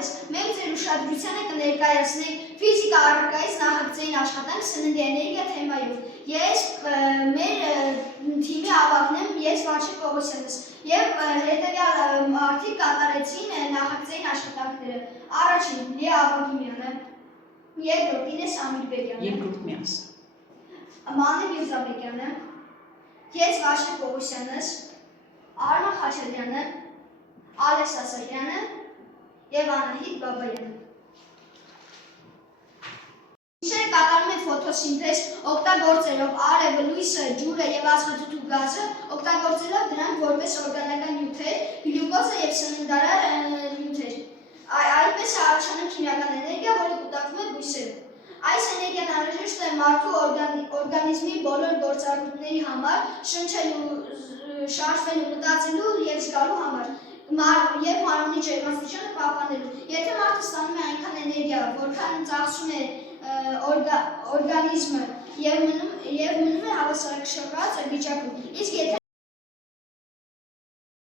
Նախապես մենք ձեր ուշադրությանը կներկայացնենք ֆիզիկա առարկայից նախագծային աշխատանք սննդի էներգիա թեմայով։ Ես մեր թիմի ավագն եմ, ես Վարշիկ Պողոսյանս եւ հետեւյալ արդի կատարեցին նախագծային աշխատանքները։ Առաջին Լիա Աբագիմյանը, երկրորդ Ինես Ամիրբեկյանը, երկրորդ միաս։ Մանե Միրզաբեկյանը, ես Վարշիկ Պողոսյանս, Արման Խաչատրյանը, Ալեքս Ասակյանը եւ Անահիտ Բաբայանը։ Ինչեր կատարում են ֆոտոսինթեզ, օգտագործելով արևը, լույսը, ջուրը եւ ածխաթթու գազը, օգտագործելով դրանք որպես օրգանական նյութեր, գլյուկոզը եւ սննդարար նյութեր։ Այդպես է առաջանում քիմիական էներգիա, որը կուտակվում է բույսերում։ Այս էներգիան անհրաժեշտ է մարդու օրգանիզմի բոլոր գործառույթների համար, շնչելու, շարժվելու, մտածելու եւ զգալու համար, եւ մարմնի ջերմաստիճանը պահպանելու։ Եթե մարդը ստանում է այնքան էներգիա, որքան ծախսում է օրգանիզմը եւ մնում է հավասարակշռված վիճակում,